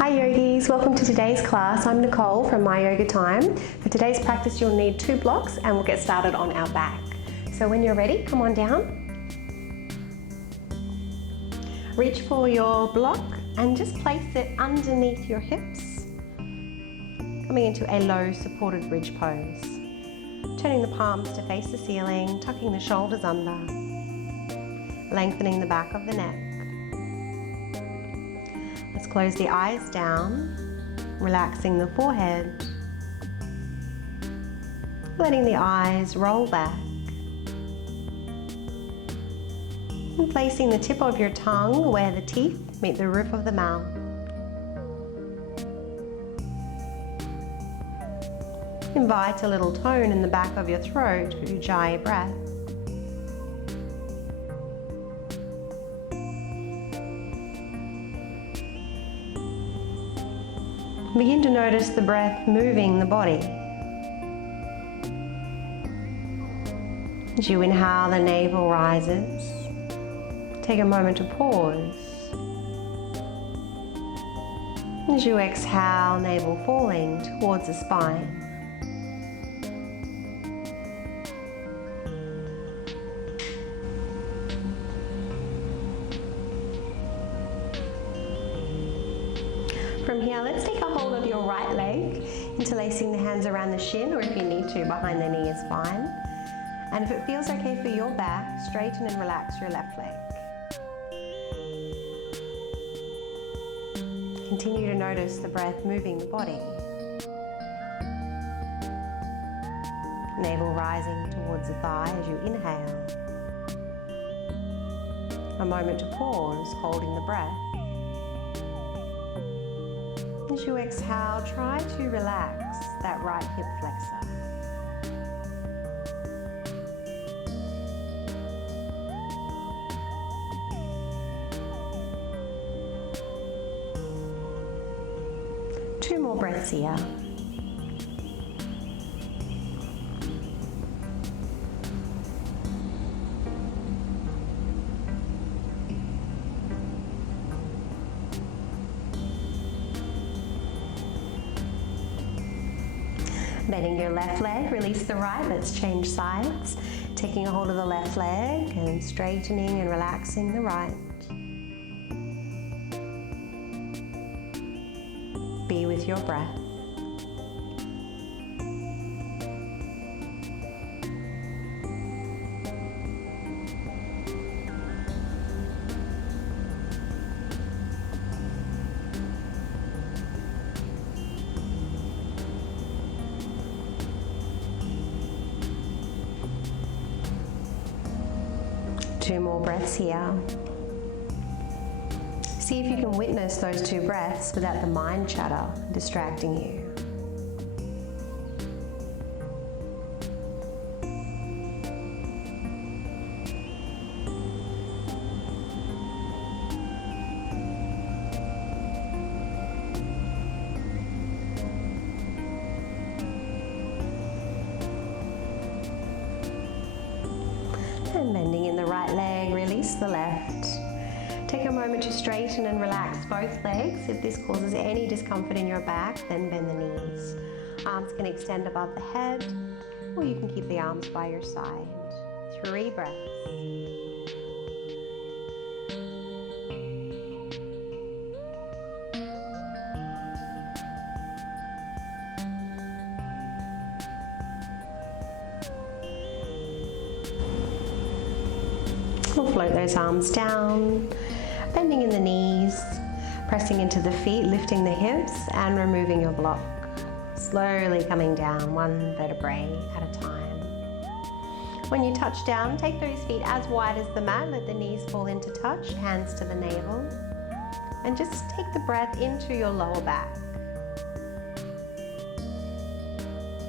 Hi yogis, welcome to today's class. I'm Nicole from My Yoga Time. For today's practice you'll need 2 blocks and we'll get started on our back. So when you're ready, come on down. Reach for your block and just place it underneath your hips, coming into a low supported bridge pose. Turning the palms to face the ceiling, tucking the shoulders under, lengthening the back of the neck. Let's close the eyes down, relaxing the forehead, letting the eyes roll back, and placing the tip of your tongue where the teeth meet the roof of the mouth. Invite a little tone in the back of your throat with Ujjayi breath. Begin to notice the breath moving the body. As you inhale, the navel rises. Take a moment to pause. As you exhale, navel falling towards the spine. From here, let's take a hold of your right leg, interlacing the hands around the shin, or if you need to, behind the knee is fine. And if it feels okay for your back, straighten and relax your left leg. Continue to notice the breath moving the body. Navel rising towards the thigh as you inhale. A moment to pause, holding the breath. As you exhale, try to relax that right hip flexor. Two more breaths here. Bending your left leg, release the right. Let's change sides. Taking a hold of the left leg and straightening and relaxing the right. Be with your breath. Two more breaths here. See if you can witness those 2 breaths without the mind chatter distracting you. And bending in the right leg, release the left. Take a moment to straighten and relax both legs. If this causes any discomfort in your back, then bend the knees. Arms can extend above the head, or you can keep the arms by your side. 3 breaths. We'll float those arms down, bending in the knees, pressing into the feet, lifting the hips and removing your block. Slowly coming down, 1 vertebrae at a time. When you touch down, take those feet as wide as the mat, let the knees fall into touch, hands to the navel, and just take the breath into your lower back.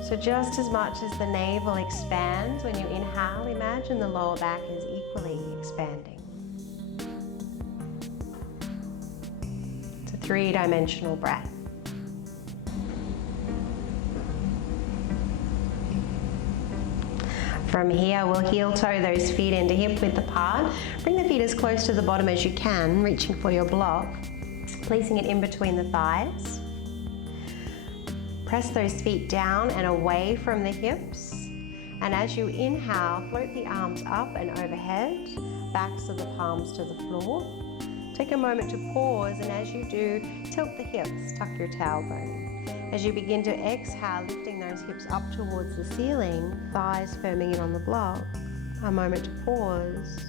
So just as much as the navel expands when you inhale, imagine the lower back is equally expanding. It's a 3-dimensional breath. From here, we'll heel toe those feet into hip width apart. Bring the feet as close to the bottom as you can, reaching for your block. placing it in between the thighs. Press those feet down and away from the hips. And as you inhale, float the arms up and overhead, backs of the palms to the floor. Take a moment to pause, and as you do, tilt the hips, tuck your tailbone. As you begin to exhale, lifting those hips up towards the ceiling, thighs firming in on the block. A moment to pause.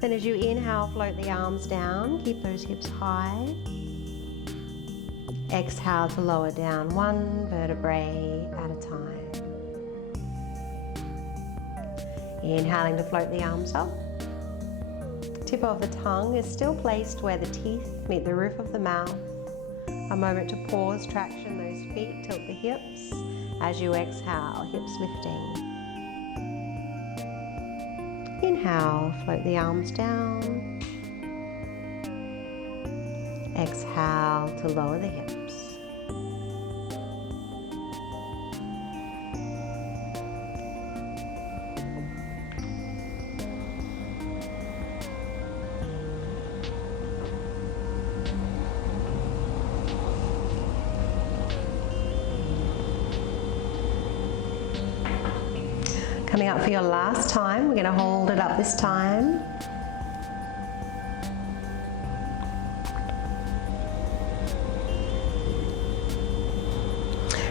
Then as you inhale, float the arms down, keep those hips high. Exhale to lower down one vertebrae at a time. Inhaling to float the arms up. Tip of the tongue is still placed where the teeth meet the roof of the mouth. A moment to pause, traction those feet, tilt the hips. As you exhale, hips lifting. Inhale, float the arms down. Exhale to lower the hips. Coming up for your last time, we're going to hold it up this time.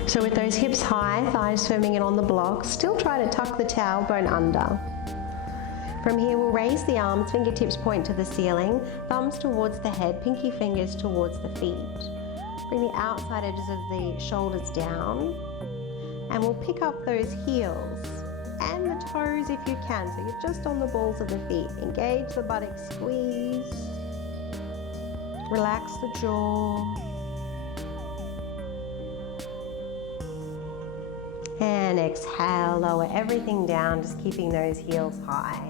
So with those hips high, thighs firming in on the block, still try to tuck the tailbone under. From here, we'll raise the arms, fingertips point to the ceiling, thumbs towards the head, pinky fingers towards the feet. Bring the outside edges of the shoulders down, and we'll pick up those heels and the toes if you can, so you're just on the balls of the feet. Engage the buttocks, squeeze, relax the jaw, and exhale, lower everything down, just keeping those heels high,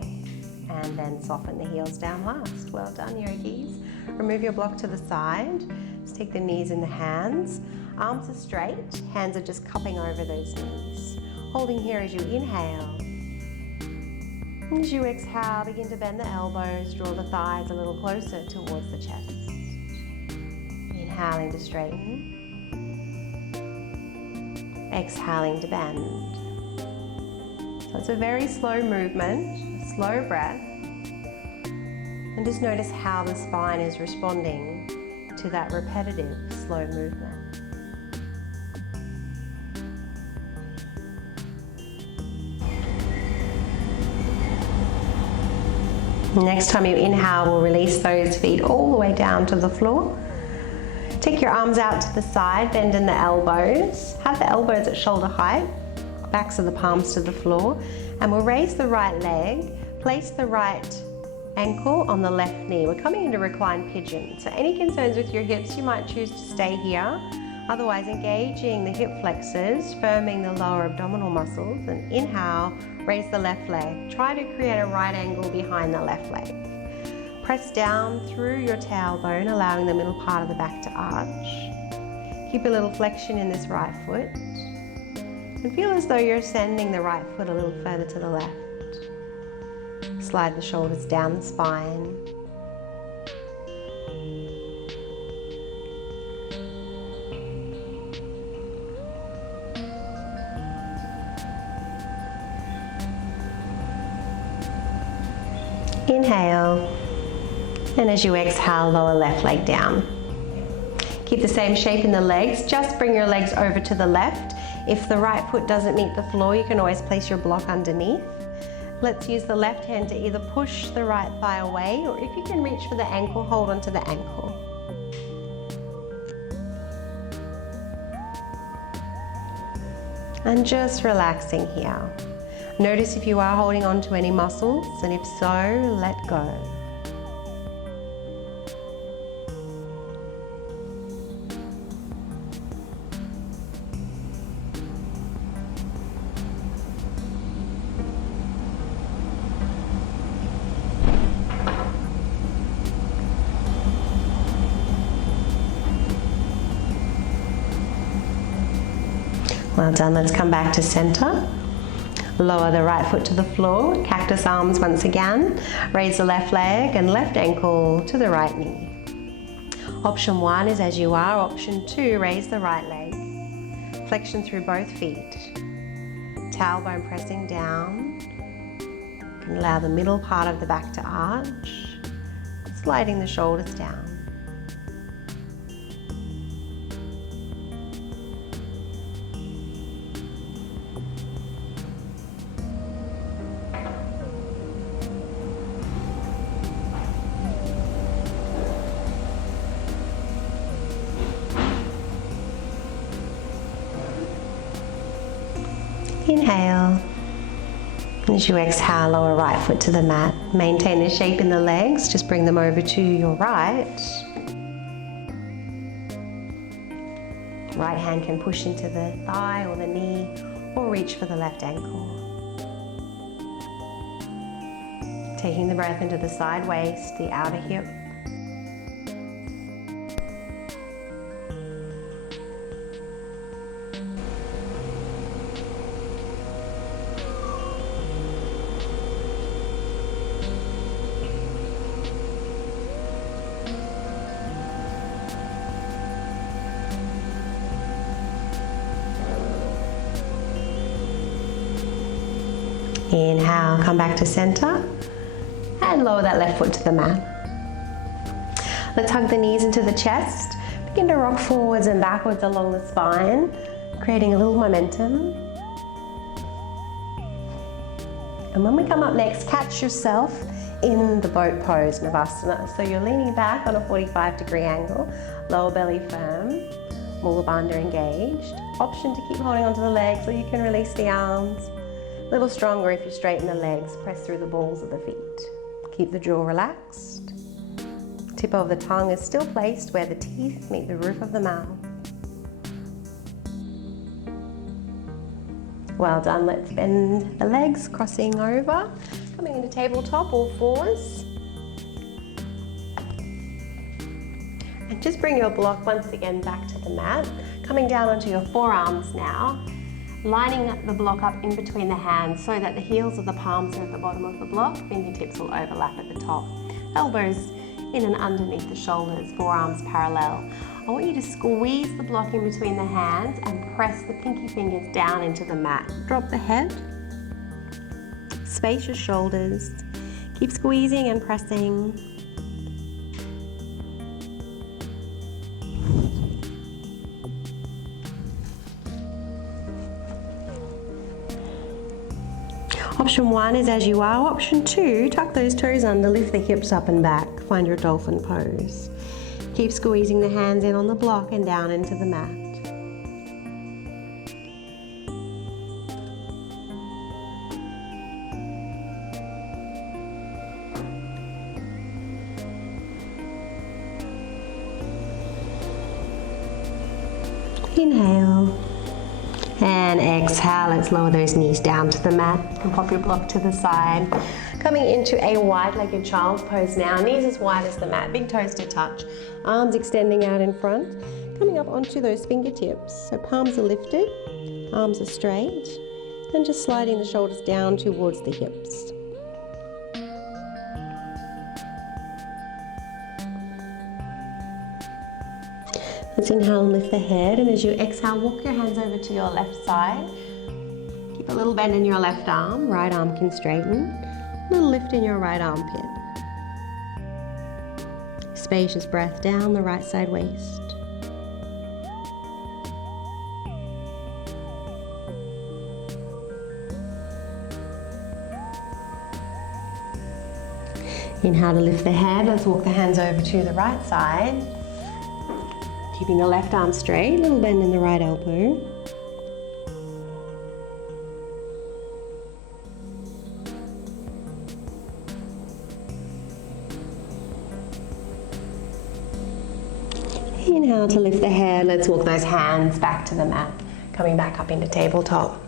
and then soften the heels down last. Well done, yogis. Remove your block to the side. Just take the knees in the hands. Arms are straight, hands are just cupping over those knees. Holding here as you inhale. And as you exhale, begin to bend the elbows, draw the thighs a little closer towards the chest. Inhaling to straighten. Exhaling to bend. So it's a very slow movement, slow breath. And just notice how the spine is responding to that repetitive, slow movement. Next time you inhale, we'll release those feet all the way down to the floor. Take your arms out to the side, bend in the elbows. Have the elbows at shoulder height, backs of the palms to the floor. And we'll raise the right leg, place the right ankle on the left knee. We're coming into reclined pigeon. So any concerns with your hips, you might choose to stay here. Otherwise, engaging the hip flexors, firming the lower abdominal muscles, and inhale, raise the left leg. Try to create a right angle behind the left leg. Press down through your tailbone, allowing the middle part of the back to arch. Keep a little flexion in this right foot. And feel as though you're sending the right foot a little further to the left. Slide the shoulders down the spine. Inhale, and as you exhale, lower left leg down. Keep the same shape in the legs, just bring your legs over to the left. If the right foot doesn't meet the floor, you can always place your block underneath. Let's use the left hand to either push the right thigh away, or if you can reach for the ankle, hold onto the ankle. And just relaxing here. Notice if you are holding on to any muscles, and if so, let go. Well done, let's come back to center. Lower the right foot to the floor, cactus arms once again. Raise the left leg and left ankle to the right knee. Option 1 is as you are. Option 2, raise the right leg. Flexion through both feet. Tailbone pressing down. You can allow the middle part of the back to arch. Sliding the shoulders down. Inhale. As you exhale, lower right foot to the mat. Maintain the shape in the legs, just bring them over to your right. Right hand can push into the thigh or the knee, or reach for the left ankle. Taking the breath into the side waist, the outer hip. Inhale, come back to center and lower that left foot to the mat. Let's hug the knees into the chest. Begin to rock forwards and backwards along the spine, creating a little momentum. And when we come up next, catch yourself in the boat pose, Navasana. So you're leaning back on a 45-degree angle, lower belly firm, Mula Bandha engaged. Option to keep holding onto the legs, or you can release the arms. A little stronger if you straighten the legs, press through the balls of the feet. Keep the jaw relaxed. Tip of the tongue is still placed where the teeth meet the roof of the mouth. Well done, let's bend the legs, crossing over, coming into tabletop, all fours. And just bring your block once again back to the mat, coming down onto your forearms now. Lining the block up in between the hands so that the heels of the palms are at the bottom of the block, fingertips will overlap at the top. Elbows in and underneath the shoulders, forearms parallel. I want you to squeeze the block in between the hands and press the pinky fingers down into the mat. Drop the head, space your shoulders, keep squeezing and pressing. Option 1 is as you are. Option 2, tuck those toes under, lift the hips up and back. Find your dolphin pose. Keep squeezing the hands in on the block and down into the mat. Inhale. And exhale, let's lower those knees down to the mat and pop your block to the side. Coming into a wide-legged child's pose now, knees as wide as the mat, big toes to touch, arms extending out in front, coming up onto those fingertips. So palms are lifted, arms are straight, and just sliding the shoulders down towards the hips. Let's inhale and lift the head, and as you exhale, walk your hands over to your left side. Keep a little bend in your left arm, right arm can straighten. A little lift in your right armpit. Spacious breath down the right side waist. Inhale to lift the head, let's walk the hands over to the right side. Keeping the left arm straight, little bend in the right elbow. Inhale to lift the head, let's walk those hands back to the mat, coming back up into tabletop.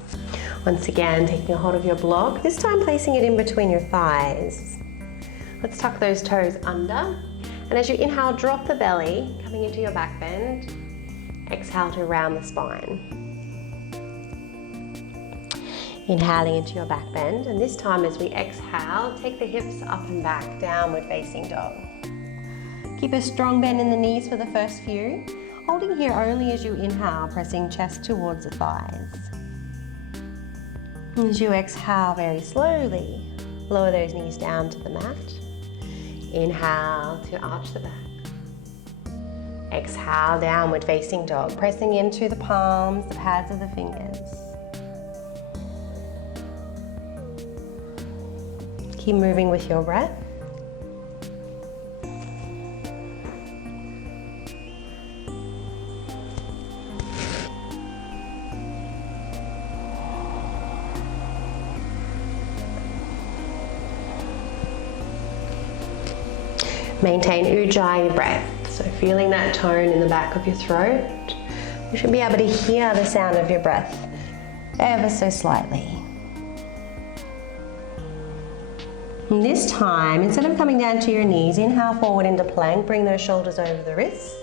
Once again, taking a hold of your block, this time placing it in between your thighs. Let's tuck those toes under. And as you inhale, drop the belly, coming into your back bend. Exhale to round the spine. Inhaling into your back bend, and this time as we exhale, take the hips up and back, downward facing dog. Keep a strong bend in the knees for the first few. Holding here only as you inhale, pressing chest towards the thighs. As you exhale very slowly, lower those knees down to the mat. Inhale to arch the back. Exhale, downward facing dog, pressing into the palms, the pads of the fingers. Keep moving with your breath. Maintain ujjayi breath, so feeling that tone in the back of your throat. You should be able to hear the sound of your breath ever so slightly. And this time, instead of coming down to your knees, inhale forward into plank, bring those shoulders over the wrists.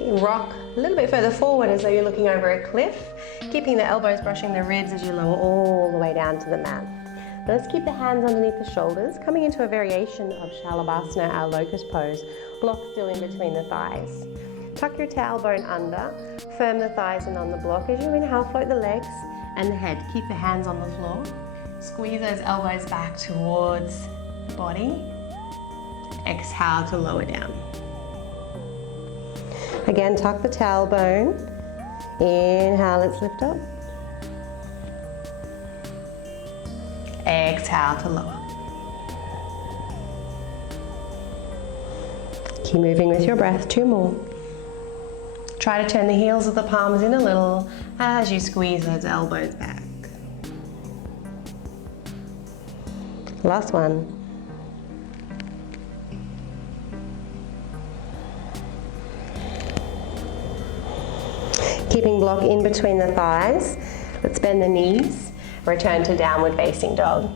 You rock a little bit further forward as though you're looking over a cliff, keeping the elbows brushing the ribs as you lower all the way down to the mat. Now let's keep the hands underneath the shoulders, coming into a variation of Shalabhasana, our locust pose, block still in between the thighs. Tuck your tailbone under, firm the thighs in on the block. As you inhale, float the legs and the head. Keep the hands on the floor. Squeeze those elbows back towards the body. Exhale to lower down. Again, tuck the tailbone. Inhale, let's lift up. Exhale to lower. Keep moving with your breath, 2 more. Try to turn the heels of the palms in a little as you squeeze those elbows back. Last one. Keeping block in between the thighs, let's bend the knees, return to downward facing dog.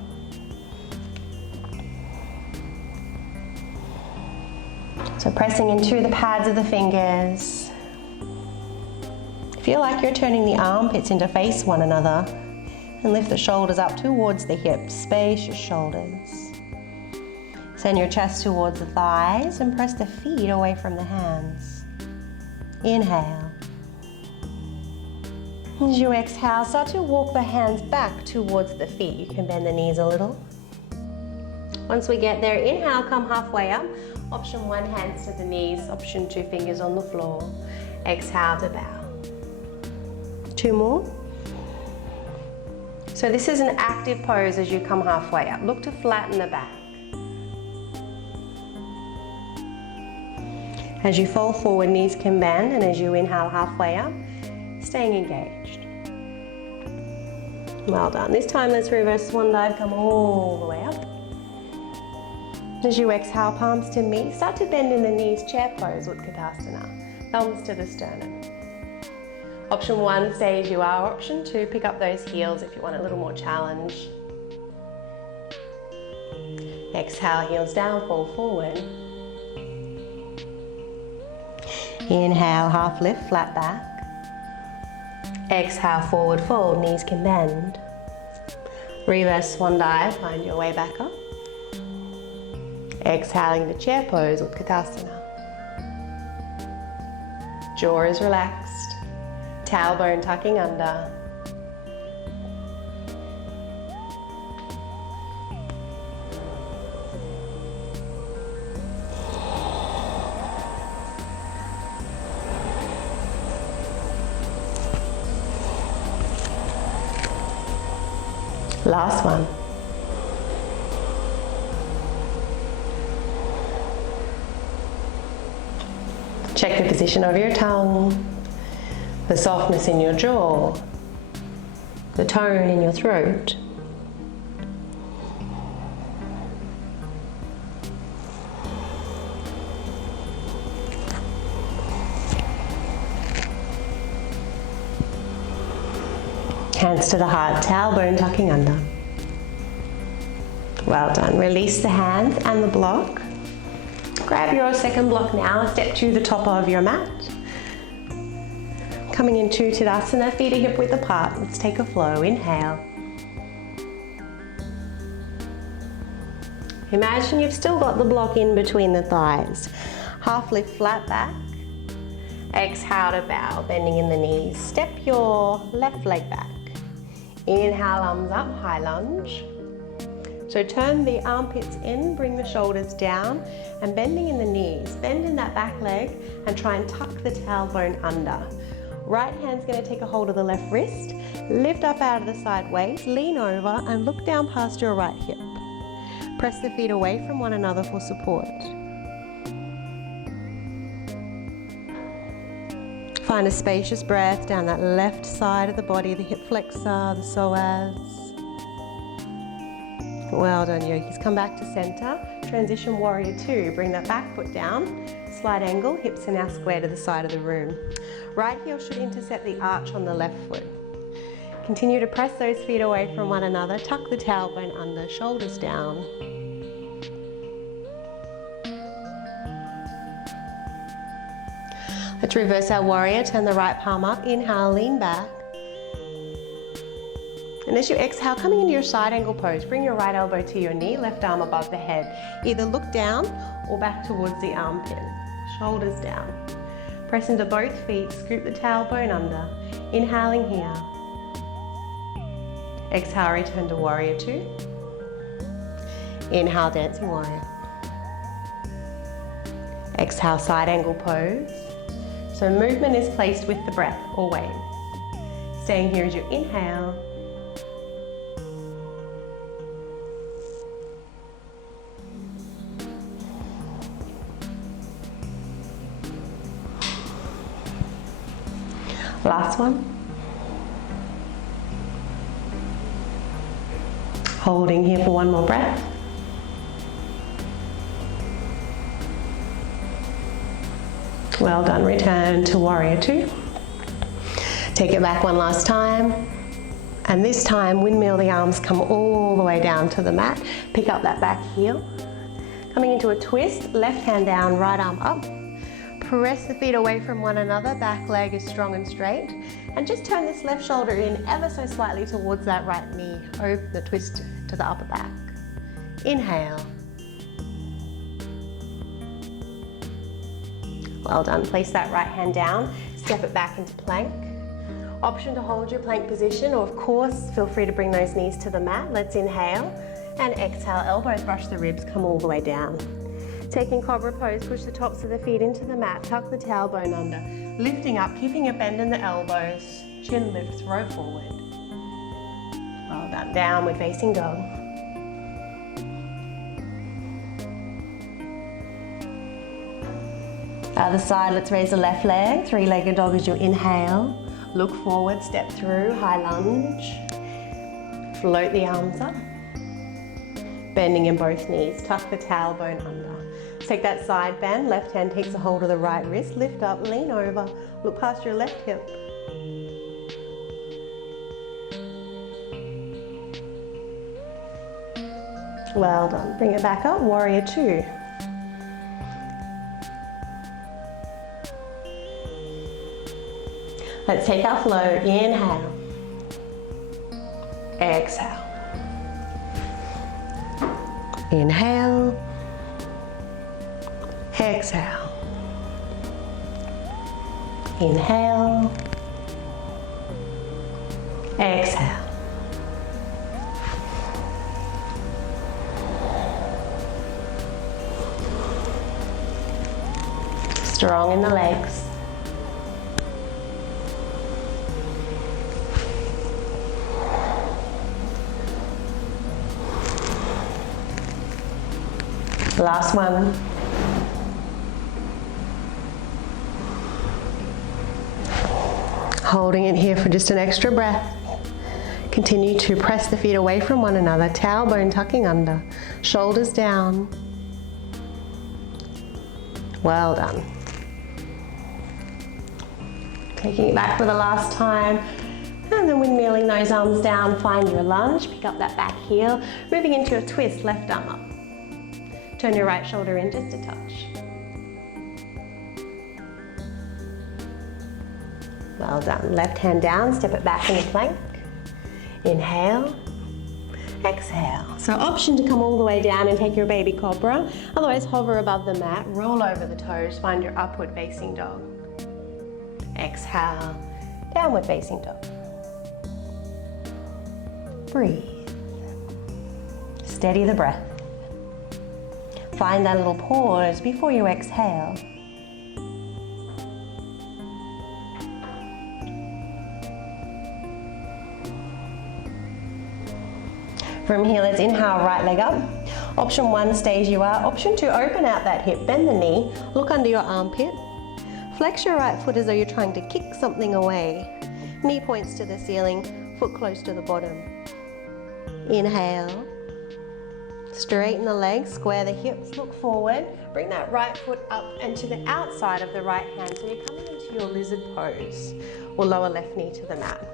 So pressing into the pads of the fingers. Feel like you're turning the armpits into face one another. And lift the shoulders up towards the hips, spacious shoulders. Send your chest towards the thighs and press the feet away from the hands. Inhale. As you exhale, start to walk the hands back towards the feet. You can bend the knees a little. Once we get there, inhale, come halfway up. Option 1, hands to the knees. Option 2, fingers on the floor. Exhale to bow. 2 more. So this is an active pose as you come halfway up. Look to flatten the back. As you fall forward, knees can bend, and as you inhale halfway up, staying engaged. Well done. This time let's reverse swan dive, come all the way up. As you exhale, palms to meet, start to bend in the knees, chair pose, Utkatasana, thumbs to the sternum. Option 1, stay as you are. Option 2, pick up those heels if you want a little more challenge. Exhale, heels down, fall forward. Inhale, half lift, flat back. Exhale, forward fold, knees can bend. Reverse swan dive, find your way back up. Exhaling to chair pose, Utkatasana. Jaw is relaxed. Tailbone tucking under. Last one. Check the position of your tongue, the softness in your jaw, the tone in your throat. Hands to the heart, tailbone tucking under. Well done. Release the hands and the block. Grab your second block now, step to the top of your mat. Coming into Tadasana, feet are hip width apart. Let's take a flow. Inhale. Imagine you've still got the block in between the thighs. Half lift flat back. Exhale to bow, bending in the knees. Step your left leg back. Inhale, arms up, high lunge. So turn the armpits in, bring the shoulders down, and bending in the knees. Bend in that back leg and try and tuck the tailbone under. Right hand's going to take a hold of the left wrist. Lift up out of the side waist, lean over and look down past your right hip. Press the feet away from one another for support. Find a spacious breath down that left side of the body, the hip flexor, the psoas. Well done, yogis. Come back to center. Transition warrior two. Bring that back foot down. Slight angle, hips are now square to the side of the room. Right heel should intercept the arch on the left foot. Continue to press those feet away from one another. Tuck the tailbone under, shoulders down. Let's reverse our warrior. Turn the right palm up. Inhale, lean back. And as you exhale, coming into your side angle pose, bring your right elbow to your knee, left arm above the head. Either look down or back towards the armpit. Shoulders down. Press into both feet, scoop the tailbone under. Inhaling here. Exhale, return to warrior two. Inhale, dancing warrior. Exhale, side angle pose. So movement is placed with the breath, always. Staying here as you inhale. Last one. Holding here for one more breath. Well done, return to warrior two. Take it back one last time. And this time, windmill the arms, come all the way down to the mat. Pick up that back heel. Coming into a twist, left hand down, right arm up. Press the feet away from one another, back leg is strong and straight. And just turn this left shoulder in ever so slightly towards that right knee. Open the twist to the upper back. Inhale. Well done. Place that right hand down, step it back into plank. Option to hold your plank position, or of course, feel free to bring those knees to the mat. Let's inhale and exhale. Elbows brush the ribs, come all the way down. Taking cobra pose, push the tops of the feet into the mat, tuck the tailbone under. Lifting up, keeping a bend in the elbows. Chin lifts, roll forward. Well done. Downward facing dog. Other side, let's raise the left leg. Three-legged dog as you inhale. Look forward, step through, high lunge. Float the arms up. Bending in both knees, tuck the tailbone under. Take that side bend, left hand takes a hold of the right wrist, lift up, lean over, look past your left hip. Well done. Bring it back up, warrior two. Let's take our flow. Inhale. Exhale. Inhale. Exhale. Inhale. Exhale. Strong in the legs. Last one. Holding it here for just an extra breath. Continue to press the feet away from one another, tailbone tucking under, shoulders down. Well done. Taking it back for the last time. And then windmilling those arms down, find your lunge, pick up that back heel, moving into a twist, left arm up. Turn your right shoulder in just a touch. Well done. Left hand down, step it back into plank. Inhale. Exhale. So option to come all the way down and take your baby cobra. Otherwise, hover above the mat, roll over the toes, find your upward facing dog. Exhale, downward facing dog. Breathe. Steady the breath. Find that little pause before you exhale. From here, let's inhale, right leg up. Option 1, stay as you are. Option 2, open out that hip, bend the knee, look under your armpit. Flex your right foot as though you're trying to kick something away. Knee points to the ceiling, foot close to the bottom. Inhale. Straighten the legs, square the hips, look forward. Bring that right foot up and to the outside of the right hand. So you're coming into your lizard pose, or lower left knee to the mat.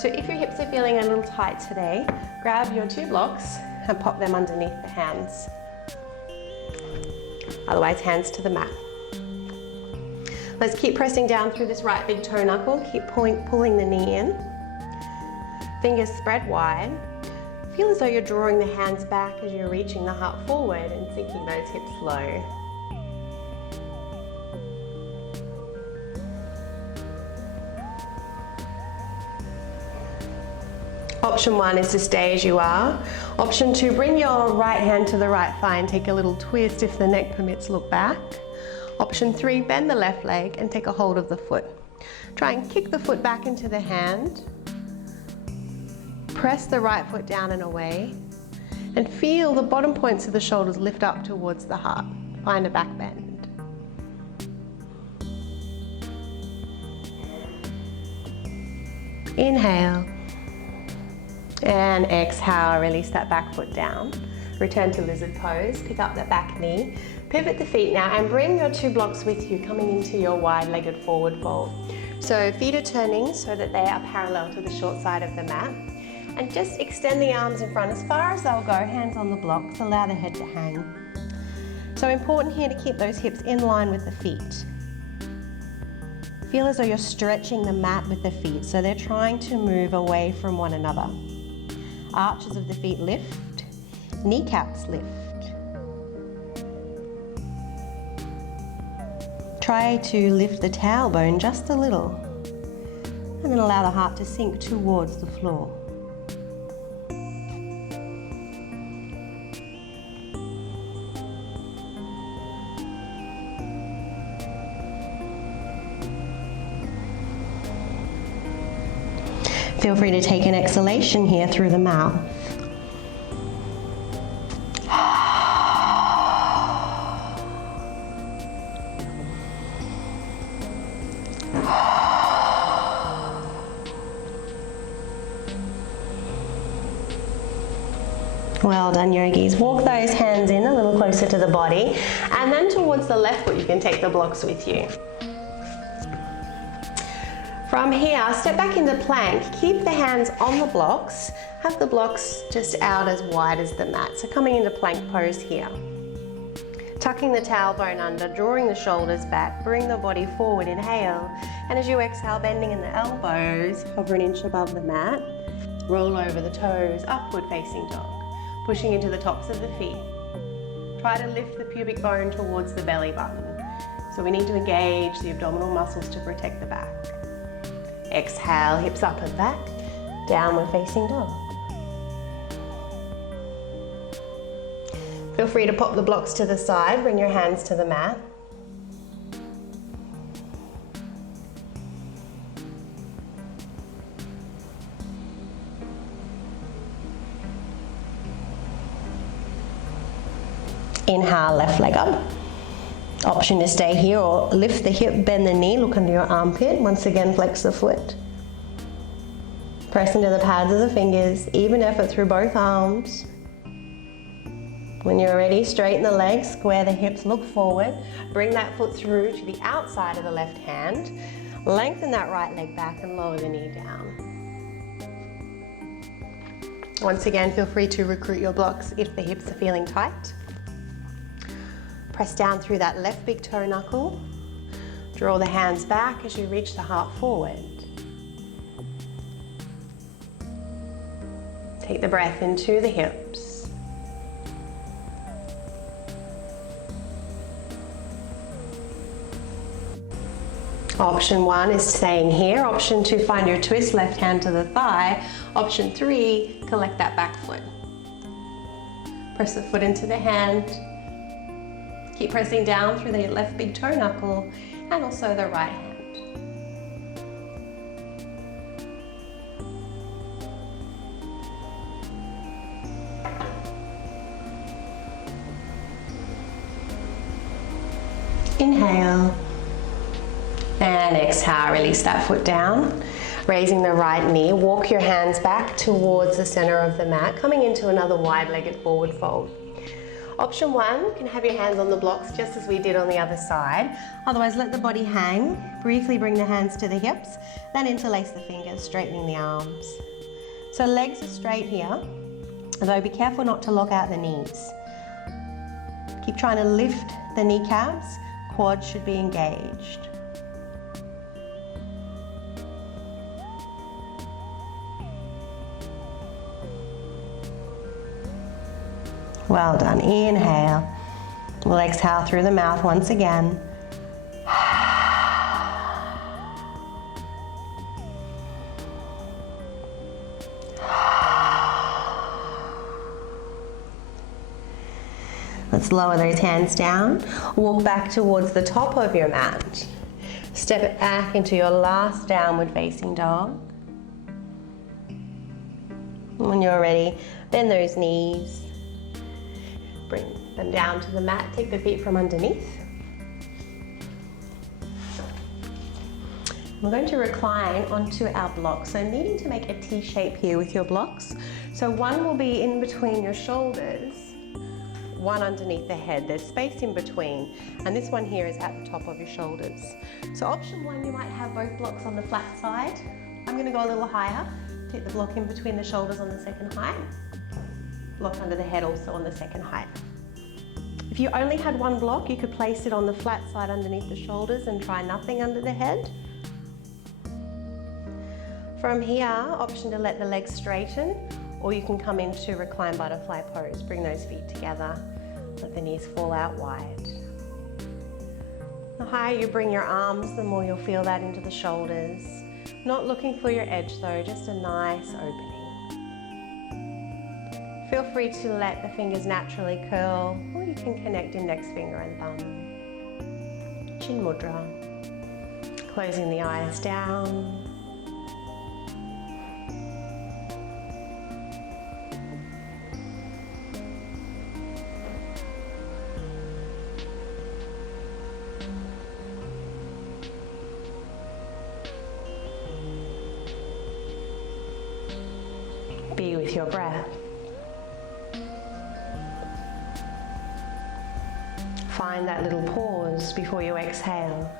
So if your hips are feeling a little tight today, grab your 2 blocks and pop them underneath the hands. Otherwise, hands to the mat. Let's keep pressing down through this right big toe knuckle. Keep pulling the knee in. Fingers spread wide. Feel as though you're drawing the hands back as you're reaching the heart forward and sinking those hips low. Option 1 is to stay as you are. Option 2, bring your right hand to the right thigh and take a little twist. If the neck permits, look back. Option 3, bend the left leg and take a hold of the foot. Try and kick the foot back into the hand. Press the right foot down and away. And feel the bottom points of the shoulders lift up towards the heart. Find a back bend. Inhale. And exhale, release that back foot down. Return to lizard pose, pick up that back knee. Pivot the feet now and bring your 2 blocks with you, coming into your wide-legged forward fold. So feet are turning so that they are parallel to the short side of the mat. And just extend the arms in front as far as they'll go, hands on the blocks, allow the head to hang. So important here to keep those hips in line with the feet. Feel as though you're stretching the mat with the feet, so they're trying to move away from one another. Arches of the feet lift, kneecaps lift. Try to lift the tailbone just a little, and then allow the heart to sink towards the floor. Feel free to take an exhalation here through the mouth. Well done, yogis. Walk those hands in a little closer to the body, and then towards the left foot you can take the blocks with you. From here, step back into plank. Keep the hands on the blocks. Have the blocks just out as wide as the mat. So coming into plank pose here. Tucking the tailbone under, drawing the shoulders back, bring the body forward, inhale. And as you exhale, bending in the elbows, hover an inch above the mat. Roll over the toes, upward facing dog. Pushing into the tops of the feet. Try to lift the pubic bone towards the belly button. So we need to engage the abdominal muscles to protect the back. Exhale, hips up and back, downward facing dog. Feel free to pop the blocks to the side, bring your hands to the mat. Inhale, left leg up. Option to stay here or lift the hip, bend the knee, look under your armpit. Once again, flex the foot. Press into the pads of the fingers, even effort through both arms. When you're ready, straighten the legs, square the hips, look forward. Bring that foot through to the outside of the left hand. Lengthen that right leg back and lower the knee down. Once again, feel free to recruit your blocks if the hips are feeling tight. Press down through that left big toe knuckle. Draw the hands back as you reach the heart forward. Take the breath into the hips. Option 1 is staying here. Option 2, find your twist, left hand to the thigh. Option 3, collect that back foot. Press the foot into the hand. Keep pressing down through the left big toe knuckle and also the right hand. Inhale and exhale, release that foot down. Raising the right knee, walk your hands back towards the center of the mat, coming into another wide-legged forward fold. Option 1, you can have your hands on the blocks just as we did on the other side. Otherwise, let the body hang. Briefly bring the hands to the hips, then interlace the fingers, straightening the arms. So legs are straight here, although be careful not to lock out the knees. Keep trying to lift the kneecaps, quads should be engaged. Well done. Inhale. We'll exhale through the mouth once again. Let's lower those hands down. Walk back towards the top of your mat. Step it back into your last downward facing dog. When you're ready, bend those knees. Bring them down to the mat, take the feet from underneath. We're going to recline onto our blocks, so needing to make a T shape here with your blocks. So one will be in between your shoulders, one underneath the head. There's space in between, and this one here is at the top of your shoulders. So option 1, you might have both blocks on the flat side. I'm going to go a little higher, take the block in between the shoulders on the second height. Block under the head also on the second height. If you only had one block, you could place it on the flat side underneath the shoulders and try nothing under the head. From here, option to let the legs straighten, or you can come into reclined butterfly pose. Bring those feet together, let the knees fall out wide. The higher you bring your arms, the more you'll feel that into the shoulders. Not looking for your edge though, just a nice opening. Feel free to let the fingers naturally curl, or you can connect index finger and thumb. Chin mudra. Closing the eyes down. Be with your breath. Find that little pause before you exhale.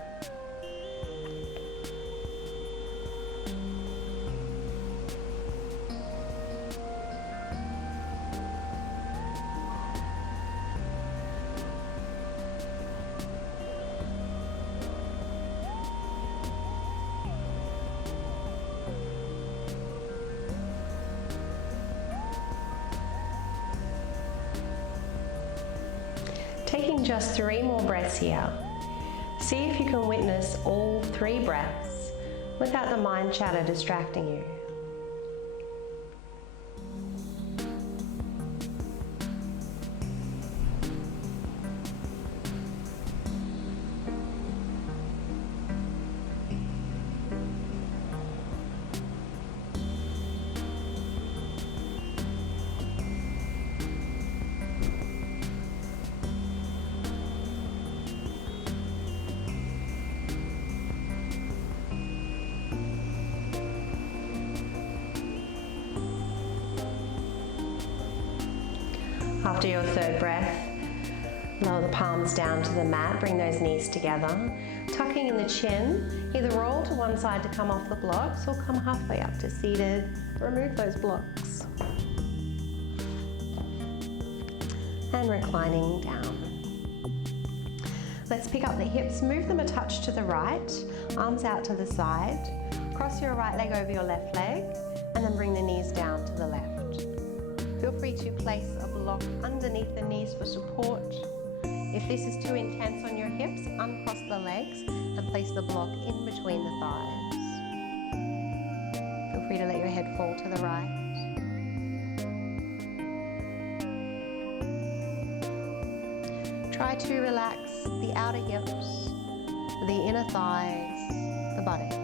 Taking just 3 more breaths here. See if you can witness all 3 breaths without the mind chatter distracting you. After your 3rd breath, lower the palms down to the mat, bring those knees together. Tucking in the chin, either roll to one side to come off the blocks or come halfway up to seated. Remove those blocks. And reclining down. Let's pick up the hips, move them a touch to the right, arms out to the side. Cross your right leg over your left leg, and then bring the knees down to the left. feel free to place a block underneath the knees for support. If this is too intense on your hips, uncross the legs and place the block in between the thighs. Feel free to let your head fall to the right. Try to relax the outer hips, the inner thighs, the buttocks.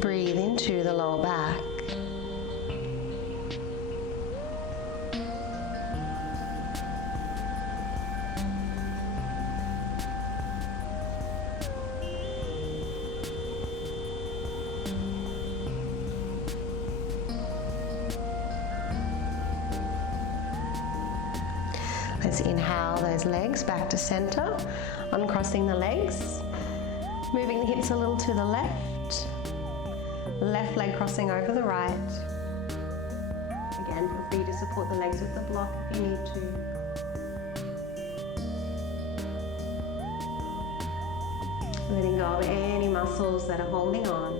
Breathe into the lower back. Let's inhale those legs back to center, uncrossing the legs, moving the hips a little to the left, left leg crossing over the right. Again, feel free to support the legs with the block if you need to. Letting go of any muscles that are holding on.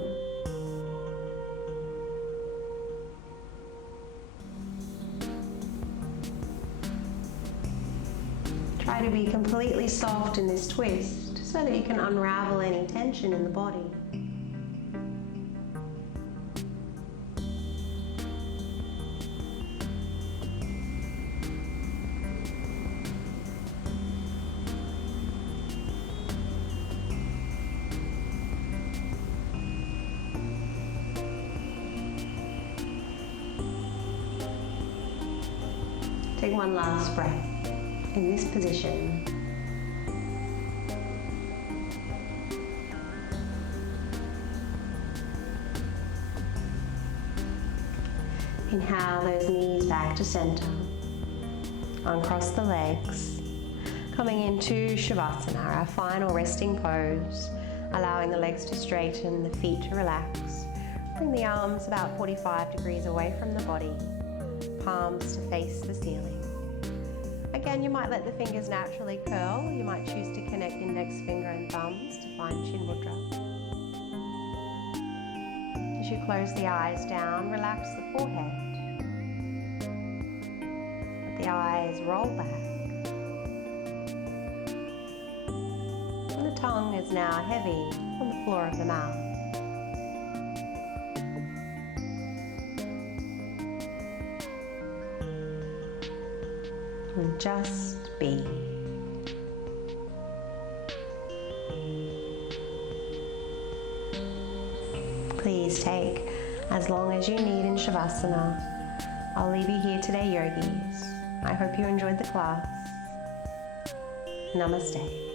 Try to be completely soft in this twist so that you can unravel any tension in the body. Take one last breath in this position. Inhale those knees back to center. Uncross the legs. Coming into Shavasana, our final resting pose, allowing the legs to straighten, the feet to relax. Bring the arms about 45 degrees away from the body. Palms to face the ceiling. Again, you might let the fingers naturally curl. You might choose to connect index finger and thumbs to find Chin Mudra. As you close the eyes down, relax the forehead. Let the eyes roll back. And the tongue is now heavy on the floor of the mouth. And just be. Please take as long as you need in Shavasana. I'll leave you here today, yogis. I hope you enjoyed the class. Namaste.